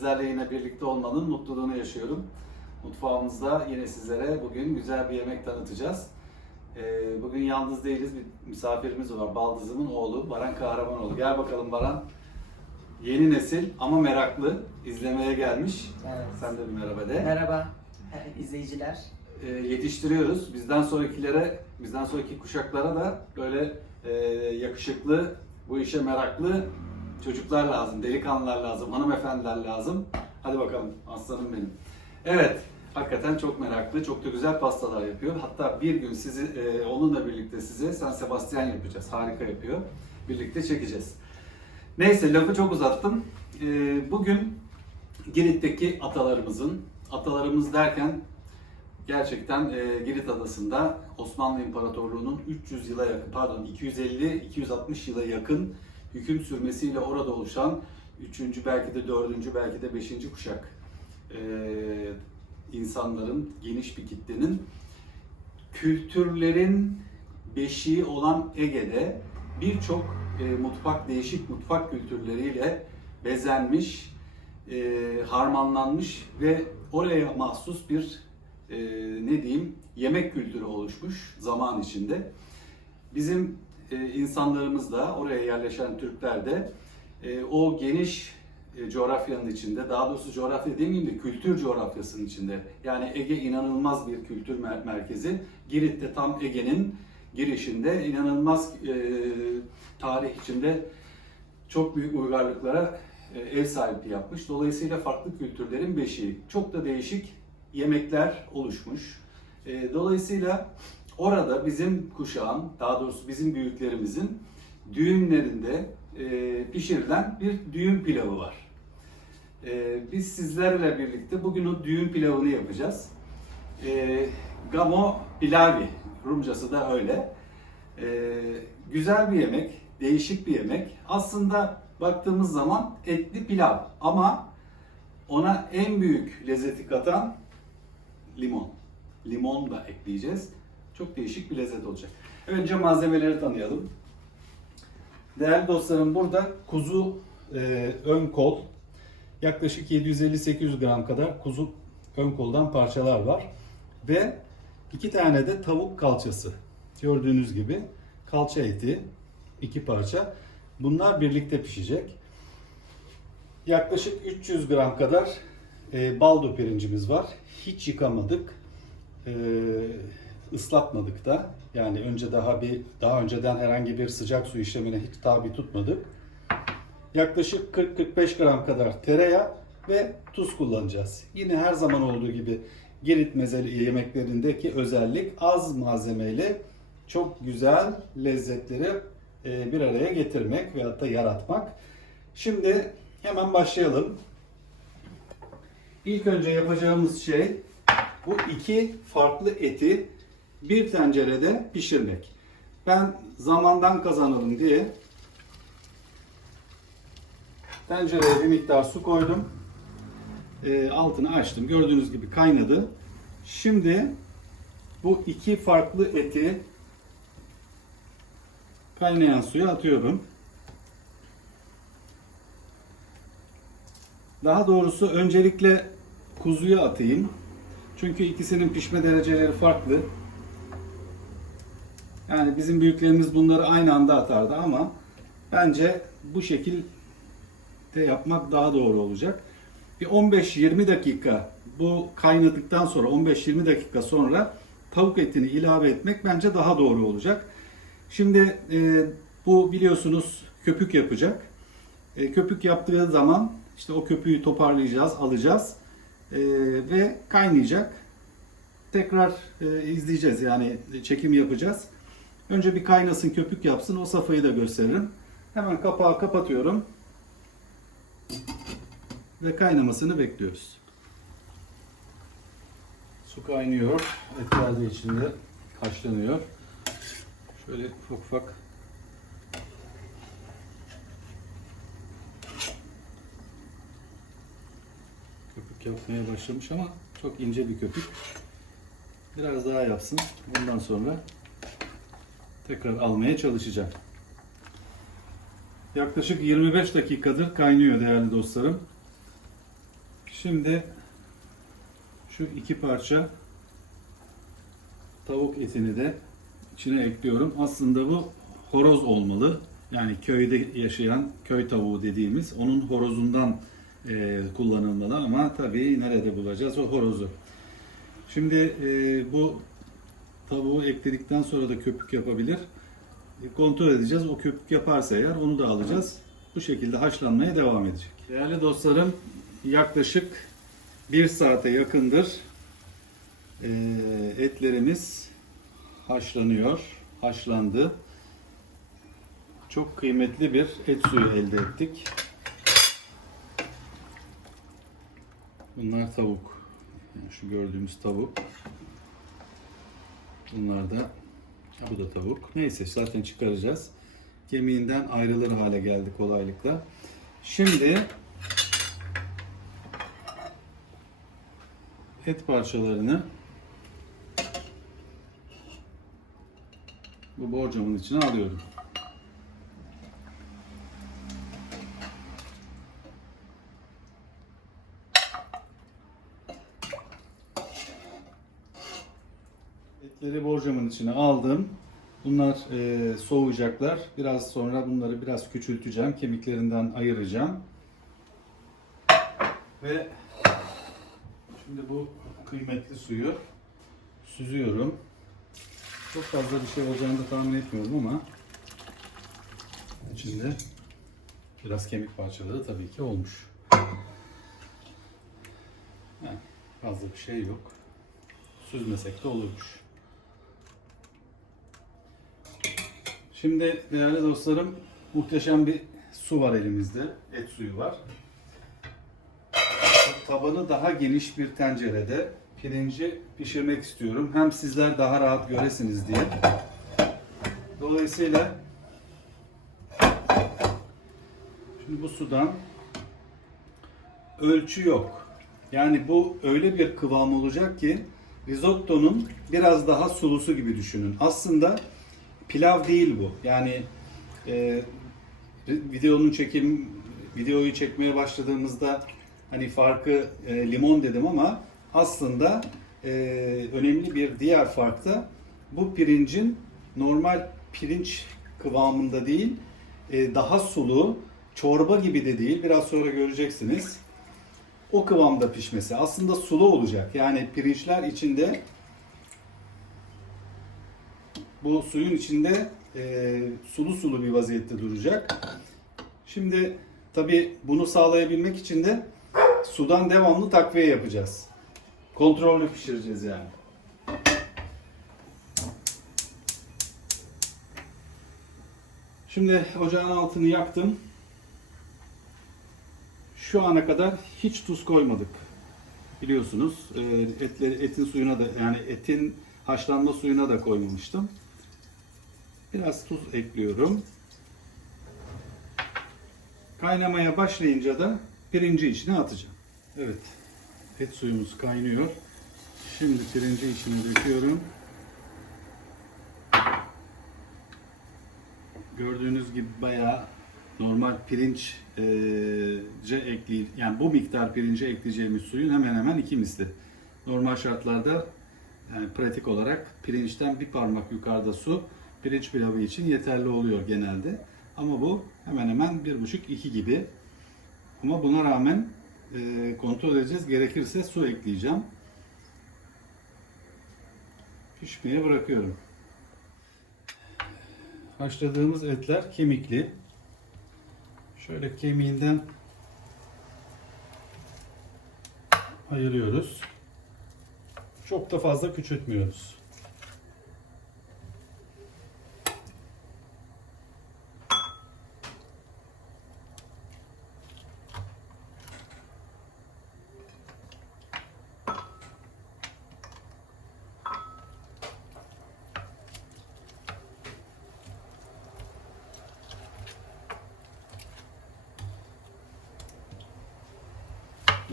sizlerle yine birlikte olmanın mutluluğunu yaşıyorum. Mutfağımızda yine sizlere bugün güzel bir yemek tanıtacağız. Ee, bugün yalnız değiliz, bir misafirimiz var. Baldızımın oğlu Baran Kahramanoğlu. Gel bakalım Baran. Yeni nesil ama meraklı. izlemeye gelmiş. Evet. Sen de bir merhaba de. Merhaba izleyiciler. Ee, yetiştiriyoruz. Bizden sonrakilere, bizden sonraki kuşaklara da böyle e, yakışıklı, bu işe meraklı çocuklar lazım, delikanlılar lazım, hanımefendiler lazım. Hadi bakalım aslanım benim. Evet, hakikaten çok meraklı, çok da güzel pastalar yapıyor. Hatta bir gün sizi e, onunla birlikte size San Sebastian yapacağız. Harika yapıyor. Birlikte çekeceğiz. Neyse lafı çok uzattım. Ee, bugün Girit'teki atalarımızın, atalarımız derken gerçekten e, Girit Adası'nda Osmanlı İmparatorluğu'nun 300 yıla yakın, pardon 250-260 yıla yakın hüküm sürmesiyle orada oluşan 3. belki de 4. belki de 5. kuşak e, insanların, geniş bir kitlenin kültürlerin beşiği olan Ege'de birçok e, mutfak, değişik mutfak kültürleriyle bezenmiş, e, harmanlanmış ve oraya mahsus bir e, ne diyeyim yemek kültürü oluşmuş zaman içinde. Bizim e, insanlarımız da oraya yerleşen Türkler de e, o geniş e, coğrafyanın içinde, daha doğrusu coğrafya demeyeyim de kültür coğrafyasının içinde. Yani Ege inanılmaz bir kültür mer- merkezi. Girit de tam Ege'nin girişinde inanılmaz e, tarih içinde çok büyük uygarlıklara e, ev sahipliği yapmış. Dolayısıyla farklı kültürlerin beşiği. Çok da değişik yemekler oluşmuş. E, Dolayısıyla orada bizim kuşağın, daha doğrusu bizim büyüklerimizin düğünlerinde e, pişirilen bir düğün pilavı var. E, Biz sizlerle birlikte bugün o düğün pilavını yapacağız. E, Gamo pilavi, Rumcası da öyle. E, Güzel bir yemek, değişik bir yemek. Aslında baktığımız zaman etli pilav ama ona en büyük lezzeti katan limon. Limon da ekleyeceğiz. Çok değişik bir lezzet olacak. Önce malzemeleri tanıyalım. Değerli dostlarım burada kuzu e, ön kol yaklaşık 750-800 gram kadar kuzu ön koldan parçalar var. Ve iki tane de tavuk kalçası. Gördüğünüz gibi kalça eti iki parça. Bunlar birlikte pişecek. Yaklaşık 300 gram kadar e, baldo pirincimiz var. Hiç yıkamadık. E, ıslatmadık da. Yani önce daha bir daha önceden herhangi bir sıcak su işlemine hiç tabi tutmadık. Yaklaşık 40-45 gram kadar tereyağı ve tuz kullanacağız. Yine her zaman olduğu gibi Girit mezeli yemeklerindeki özellik az malzemeyle çok güzel lezzetleri e, bir araya getirmek veyahut da yaratmak. Şimdi hemen başlayalım. İlk önce yapacağımız şey bu iki farklı eti bir tencerede pişirmek. Ben zamandan kazanalım diye tencereye bir miktar su koydum. E, altını açtım. Gördüğünüz gibi kaynadı. Şimdi bu iki farklı eti kaynayan suya atıyorum. Daha doğrusu öncelikle kuzuya atayım. Çünkü ikisinin pişme dereceleri farklı. Yani bizim büyüklerimiz bunları aynı anda atardı ama bence bu şekilde yapmak daha doğru olacak. Bir 15-20 dakika bu kaynadıktan sonra 15-20 dakika sonra tavuk etini ilave etmek bence daha doğru olacak. Şimdi e, bu biliyorsunuz köpük yapacak. E, köpük yaptığı zaman işte o köpüğü toparlayacağız, alacağız e, ve kaynayacak. Tekrar e, izleyeceğiz yani çekim yapacağız. Önce bir kaynasın, köpük yapsın. O safhayı da gösteririm. Hemen kapağı kapatıyorum. Ve kaynamasını bekliyoruz. Su kaynıyor. Etler de içinde haşlanıyor. Şöyle ufak ufak köpük yapmaya başlamış ama çok ince bir köpük. Biraz daha yapsın. Bundan sonra tekrar almaya çalışacağım. Yaklaşık 25 dakikadır kaynıyor değerli dostlarım. Şimdi şu iki parça tavuk etini de içine ekliyorum. Aslında bu horoz olmalı. Yani köyde yaşayan köy tavuğu dediğimiz onun horozundan e, kullanılmalı ama tabii nerede bulacağız o horozu. Şimdi e, bu tavuğu ekledikten sonra da köpük yapabilir. E, Kontrol edeceğiz. O köpük yaparsa eğer onu da alacağız. Bu şekilde haşlanmaya devam edecek. Değerli dostlarım yaklaşık bir saate yakındır e, etlerimiz haşlanıyor. Haşlandı. Çok kıymetli bir et suyu elde ettik. Bunlar tavuk. Şu gördüğümüz tavuk. Bunlar da ha, bu da tavuk. Neyse zaten çıkaracağız. Kemiğinden ayrılır hale geldi kolaylıkla. Şimdi et parçalarını bu borcamın içine alıyorum. Etleri borcamın içine aldım. Bunlar e, soğuyacaklar. Biraz sonra bunları biraz küçülteceğim. Kemiklerinden ayıracağım. Ve şimdi bu kıymetli suyu süzüyorum. Çok fazla bir şey olacağını da tahmin etmiyorum ama içinde biraz kemik parçaları tabii ki olmuş. Yani fazla bir şey yok. Süzmesek de olurmuş. Şimdi değerli dostlarım muhteşem bir su var elimizde. Et suyu var. Tabanı daha geniş bir tencerede pirinci pişirmek istiyorum. Hem sizler daha rahat göresiniz diye. Dolayısıyla şimdi bu sudan ölçü yok. Yani bu öyle bir kıvam olacak ki risottonun biraz daha sulusu gibi düşünün. Aslında pilav değil bu. Yani e, videonun çekim videoyu çekmeye başladığımızda hani farkı e, limon dedim ama aslında e, önemli bir diğer fark da bu pirincin normal pirinç kıvamında değil e, daha sulu çorba gibi de değil. Biraz sonra göreceksiniz. O kıvamda pişmesi. Aslında sulu olacak. Yani pirinçler içinde bu suyun içinde e, sulu sulu bir vaziyette duracak. Şimdi tabi bunu sağlayabilmek için de sudan devamlı takviye yapacağız. Kontrollü pişireceğiz yani. Şimdi ocağın altını yaktım. Şu ana kadar hiç tuz koymadık. Biliyorsunuz e, etleri, etin suyuna da yani etin haşlanma suyuna da koymamıştım. Biraz tuz ekliyorum. Kaynamaya başlayınca da pirinci içine atacağım. Evet. Et suyumuz kaynıyor. Şimdi pirinci içine döküyorum. Gördüğünüz gibi bayağı normal pirinç pirince ekleyip yani bu miktar pirince ekleyeceğimiz suyun hemen hemen iki misli. Normal şartlarda yani pratik olarak pirinçten bir parmak yukarıda su pirinç pilavı için yeterli oluyor genelde. Ama bu hemen hemen bir buçuk iki gibi. Ama buna rağmen e, kontrol edeceğiz. Gerekirse su ekleyeceğim. Pişmeye bırakıyorum. Haşladığımız etler kemikli. Şöyle kemiğinden ayırıyoruz. Çok da fazla küçültmüyoruz.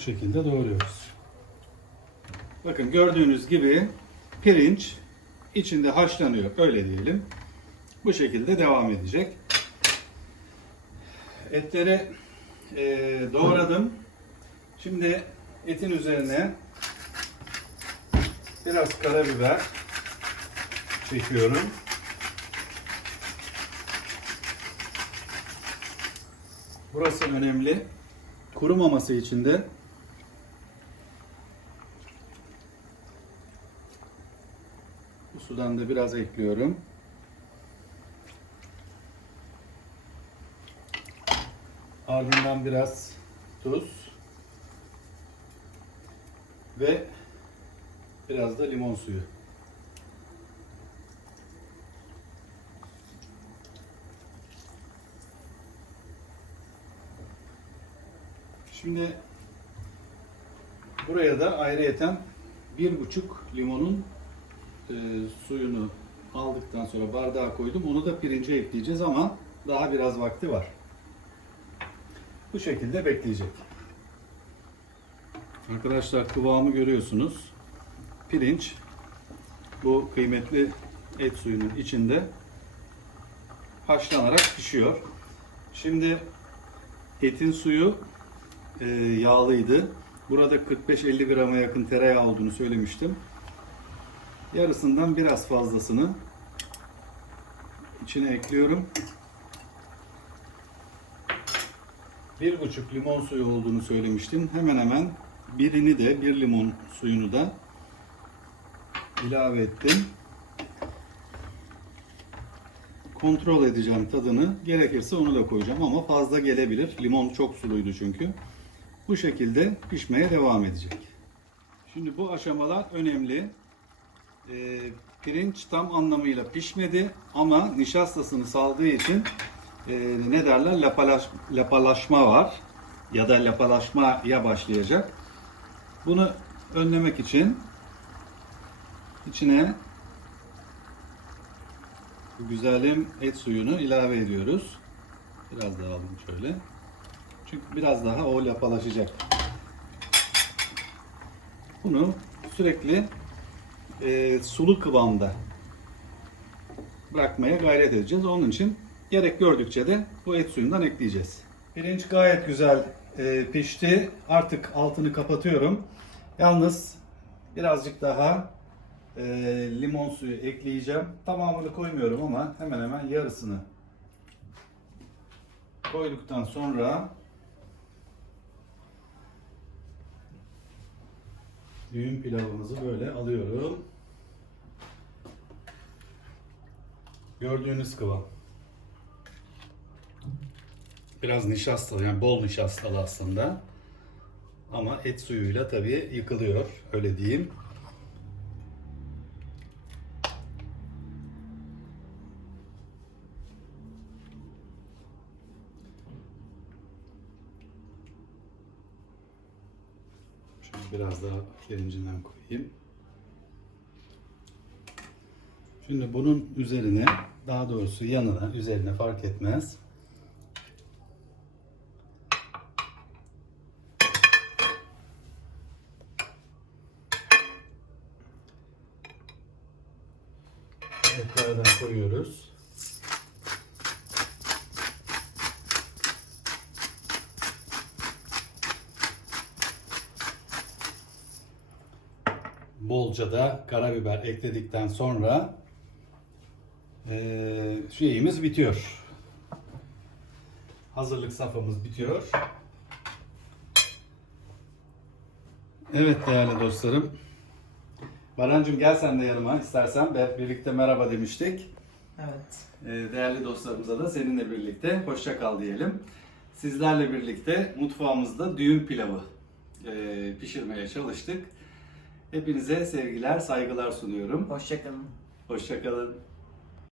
Şekilde doğruyoruz. Bakın gördüğünüz gibi pirinç içinde haşlanıyor. Öyle diyelim. Bu şekilde devam edecek. Etleri e, doğradım. Şimdi etin üzerine biraz karabiber çekiyorum. Burası önemli. Kurumaması için de sudan da biraz ekliyorum. Ardından biraz tuz ve biraz da limon suyu. Şimdi buraya da ayrıyeten bir buçuk limonun e, suyunu aldıktan sonra bardağa koydum. Onu da pirince ekleyeceğiz ama daha biraz vakti var. Bu şekilde bekleyecek. Arkadaşlar kıvamı görüyorsunuz. Pirinç bu kıymetli et suyunun içinde haşlanarak pişiyor. Şimdi etin suyu e, yağlıydı. Burada 45-50 grama yakın tereyağı olduğunu söylemiştim. Yarısından biraz fazlasını içine ekliyorum. Bir buçuk limon suyu olduğunu söylemiştim. Hemen hemen birini de bir limon suyunu da ilave ettim. Kontrol edeceğim tadını. Gerekirse onu da koyacağım ama fazla gelebilir. Limon çok suluydu çünkü. Bu şekilde pişmeye devam edecek. Şimdi bu aşamalar önemli. Ee, pirinç tam anlamıyla pişmedi ama nişastasını saldığı için e, ne derler lapalaş, lapalaşma var ya da lapalaşmaya başlayacak. Bunu önlemek için içine güzelim et suyunu ilave ediyoruz. Biraz daha alayım şöyle. Çünkü biraz daha o lapalaşacak. Bunu sürekli e, sulu kıvamda bırakmaya gayret edeceğiz. Onun için gerek gördükçe de bu et suyundan ekleyeceğiz. Pirinç gayet güzel e, pişti. Artık altını kapatıyorum. Yalnız birazcık daha e, limon suyu ekleyeceğim. Tamamını koymuyorum ama hemen hemen yarısını koyduktan sonra düğün pilavımızı böyle alıyorum. Gördüğünüz kıvam. Biraz nişastalı yani bol nişastalı aslında. Ama et suyuyla tabii yıkılıyor öyle diyeyim. Biraz daha pirincinden koyayım. Şimdi bunun üzerine, daha doğrusu yanına, üzerine fark etmez. Tekrardan koyuyoruz. Bolca da karabiber ekledikten sonra eee şeyimiz bitiyor. Hazırlık safhamız bitiyor. Evet değerli dostlarım. Barancığım gel sen de yanıma istersen. Birlikte merhaba demiştik. Evet. Ee, Değerli dostlarımıza da seninle birlikte hoşça kal diyelim. Sizlerle birlikte mutfağımızda düğün pilavı e, pişirmeye çalıştık. Hepinize sevgiler, saygılar sunuyorum. Hoşçakalın. Hoşça kalın.